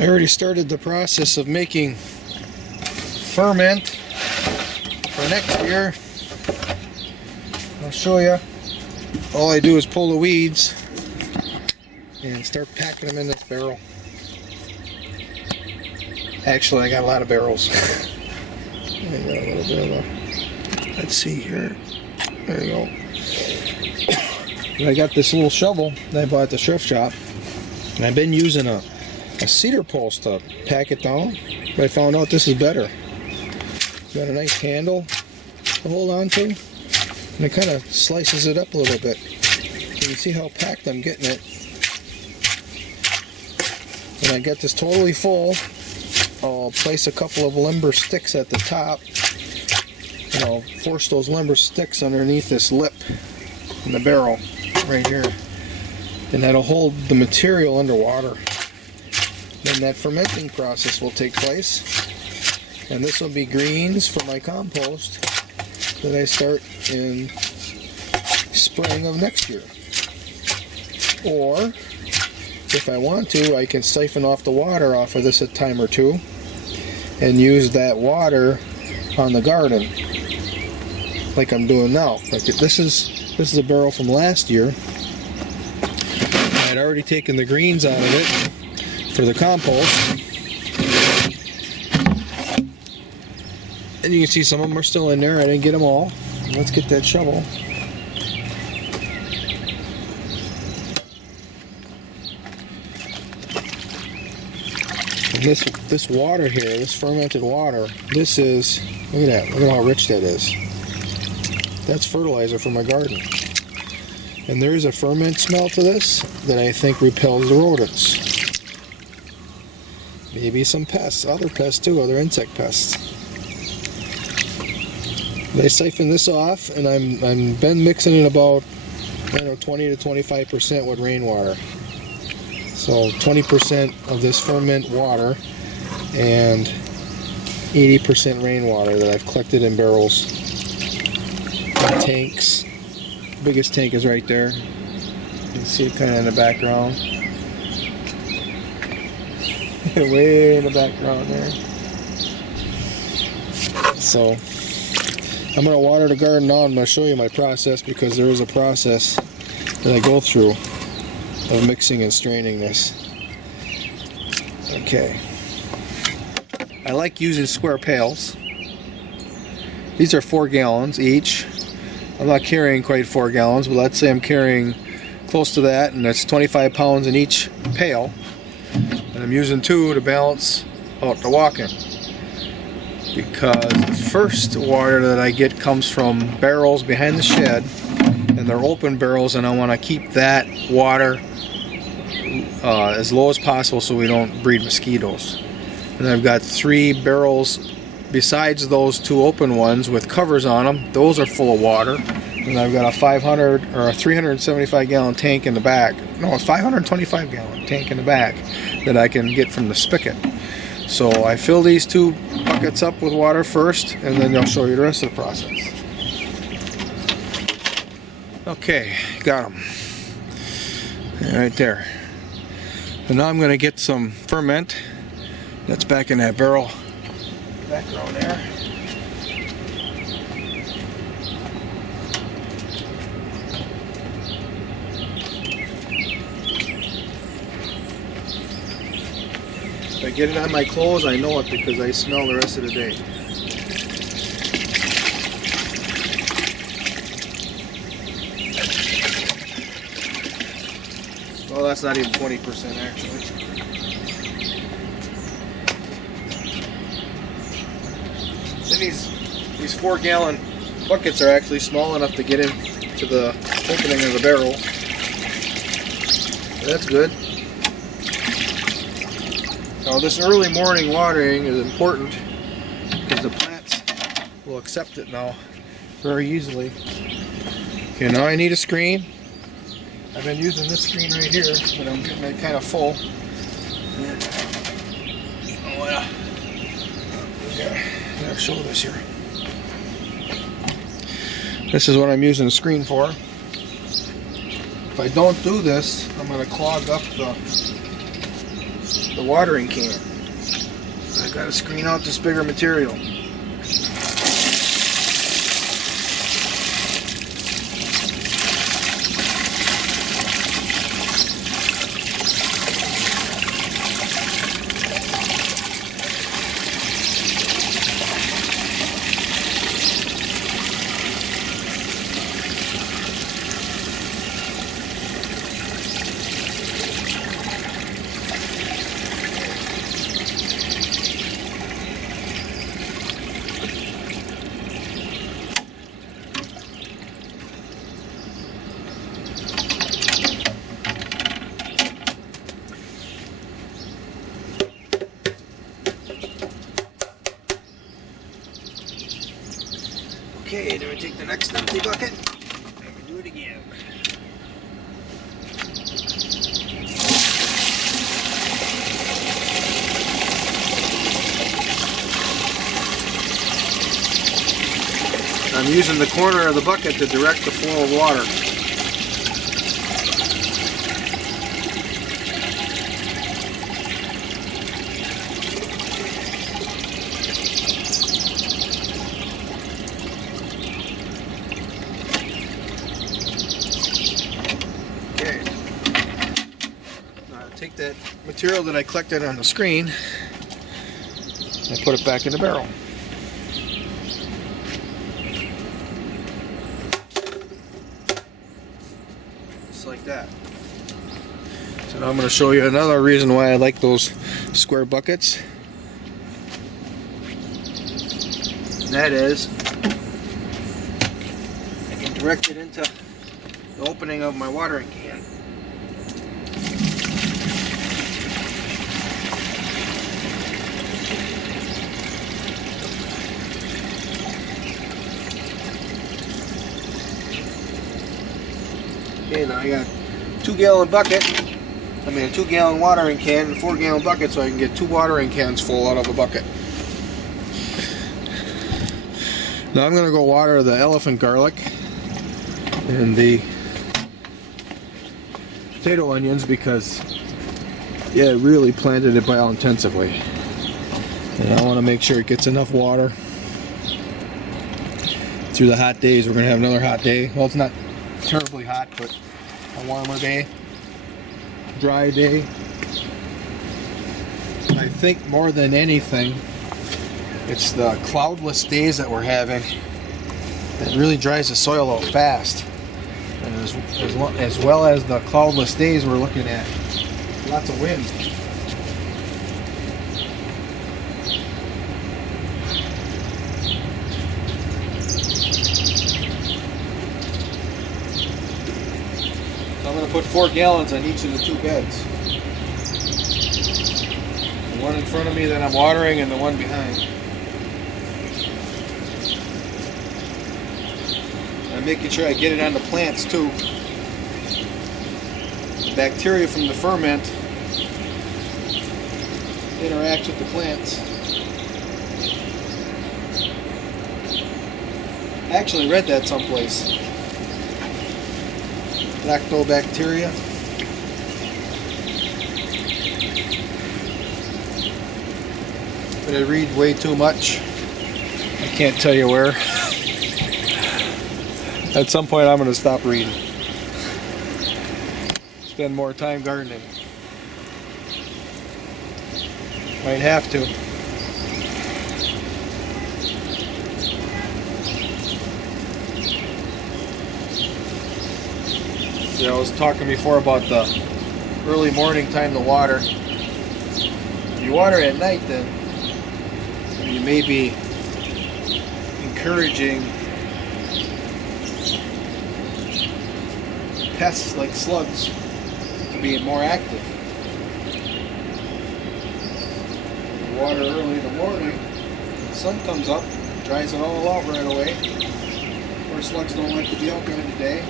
I already started the process of making ferment for next year. I'll show you. All I do is pull the weeds and start packing them in this barrel. Actually, I got a lot of barrels. I got a little bit of a, let's see here. There you go. I got this little shovel that I bought at the thrift shop, and I've been using a cedar post to pack it down, but I found out this is better. It's got a nice handle to hold on to, and it kind of slices it up a little bit. You can see how packed I'm getting it. When I get this totally full, I'll place a couple of limber sticks at the top, and I'll force those limber sticks underneath this lip in the barrel right here, and that'll hold the material underwater. Then that fermenting process will take place, and this will be greens for my compost that I start in spring of next year. Or if I want to, I can siphon off the water off of this a time or two and use that water on the garden like I'm doing now. Like this is a barrel from last year. I had already taken the greens out of it for the compost, and you can see some of them are still in there. I didn't get them all. Let's get that shovel. And this water here, this fermented water, this is, look at that, look at how rich that is. That's fertilizer for my garden. And there is a ferment smell to this that I think repels the rodents. Maybe some pests, other pests too, other insect pests. I siphon this off, and I'm been mixing it about 20 to 25% with rainwater. So 20% of this ferment water and 80% rainwater that I've collected in barrels and tanks. The biggest tank is right there. You can see it kind of in the background. Way in the background there. So I'm going to water the garden now. I'm going to show you my process, because there is a process that I go through of mixing and straining this. Okay. I like using square pails. These are 4 gallons each. I'm not carrying quite 4 gallons, but let's say I'm carrying close to that, and that's 25 pounds in each pail. And I'm using 2 to balance out the walking, because the first water that I get comes from barrels behind the shed, and they're open barrels, and I want to keep that water as low as possible so we don't breed mosquitoes. And I've got 3 barrels besides those 2 open ones with covers on them. Those are full of water. And I've got a 500 or a 375 gallon tank in the back. No, a 525 gallon tank in the back that I can get from the spigot. So I fill these 2 buckets up with water first, and then I'll show you the rest of the process. Okay, got them. Right there. And now I'm going to get some ferment that's back in that barrel background there. If I get it on my clothes, I know it, because I smell the rest of the day. Well, that's not even 20% actually. Then these 4 gallon buckets are actually small enough to get into the opening of the barrel. That's good. Now this early morning watering is important, because the plants will accept it now very easily. Okay, now I need a screen. I've been using this screen right here, but I'm getting it kind of full. Oh yeah. I'll show this here. This is what I'm using the screen for. If I don't do this, I'm going to clog up the the watering can. I gotta screen out this bigger material. Okay, then we take the next empty bucket and we do it again. I'm using the corner of the bucket to direct the flow of water. Okay. Now take that material that I collected on the screen and put it back in the barrel. Like that. So now I'm going to show you another reason why I like those square buckets. And that is, I can direct it into the opening of my watering can. Okay, now I got a 2-gallon bucket, a 2-gallon watering can and a 4-gallon bucket, so I can get 2 watering cans full out of a bucket. Now I'm going to go water the elephant garlic and the potato onions because, yeah, I really planted it biointensively. And I want to make sure it gets enough water through the hot days. We're going to have another hot day. Well, it's not terribly hot, but a warmer day, dry day. I think more than anything, it's the cloudless days that we're having that really dries the soil out fast. And as well as the cloudless days, we're looking at lots of wind. I'm going to put 4 gallons on each of the 2 beds. The one in front of me that I'm watering and the one behind. I'm making sure I get it on the plants too. The bacteria from the ferment interacts with the plants. I actually read that someplace. Lactobacteria. But I read way too much. I can't tell you where. At some point I'm going to stop reading. Spend more time gardening. Might have to. I was talking before about the early morning time to water. If you water at night, then you may be encouraging pests like slugs to be more active. If you water early in the morning, the sun comes up, dries it all out right away. Of course, slugs don't like to be out during the day.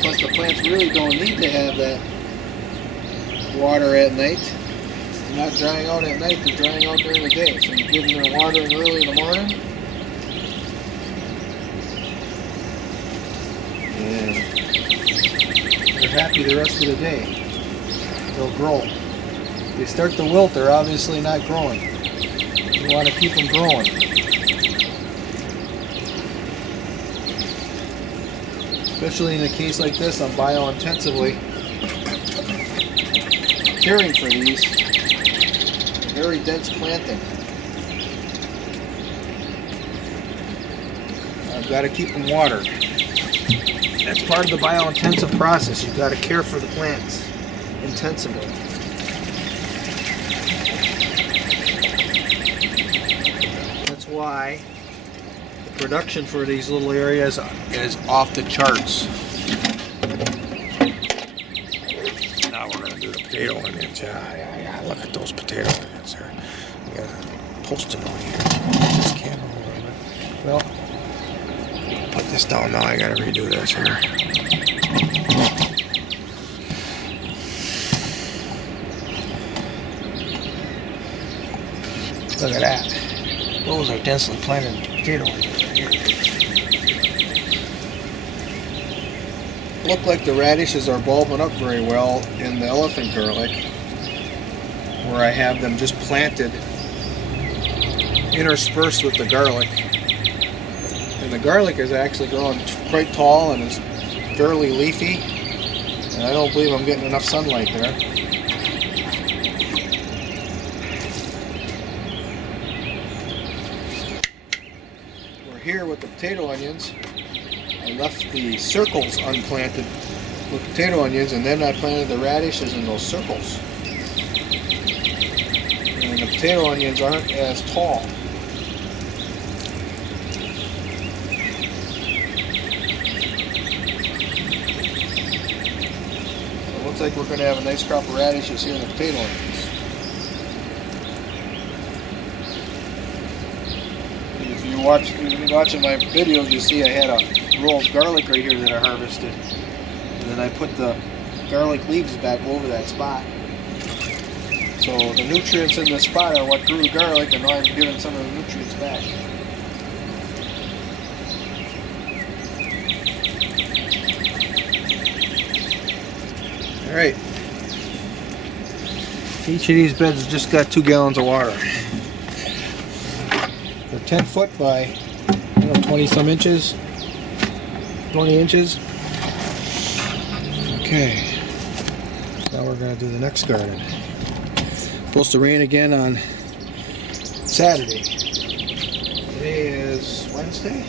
Plus the plants really don't need to have that water at night. They're not drying out at night, they're drying out during the day. So you give them their watering early in the morning. And they're happy the rest of the day. They'll grow. If they start to wilt, they're obviously not growing. You want to keep them growing. Especially in a case like this, I'm biointensively caring for these. Very dense planting. I've got to keep them watered. That's part of the biointensive process. You've got to care for the plants intensively. That's why the production for these little areas is off the charts. Now we're going to do the potato onions. Yeah. Look at those potato onions there. You got a post-it on here. This camera a little bit. Well, put this down now. I got to redo this here. Look at that. Those are densely planted potato onions right here. Look like the radishes are bulbing up very well in the elephant garlic, where I have them just planted interspersed with the garlic. And the garlic is actually growing quite tall and is fairly leafy. And I don't believe I'm getting enough sunlight there. We're here with the potato onions. I left the circles unplanted with potato onions, and then I planted the radishes in those circles. And the potato onions aren't as tall. So it looks like we're going to have a nice crop of radishes here in the potato onions. If you're watching my videos, you see I had a row of garlic right here that I harvested, and then I put the garlic leaves back over that spot. So the nutrients in this spot are what grew garlic, and now I'm giving some of the nutrients back. Alright, each of these beds just got 2 gallons of water. They're 10 foot by 20 some inches. 20 inches. Okay. Now we're going to do the next garden. Supposed to rain again on Saturday. Today is Wednesday.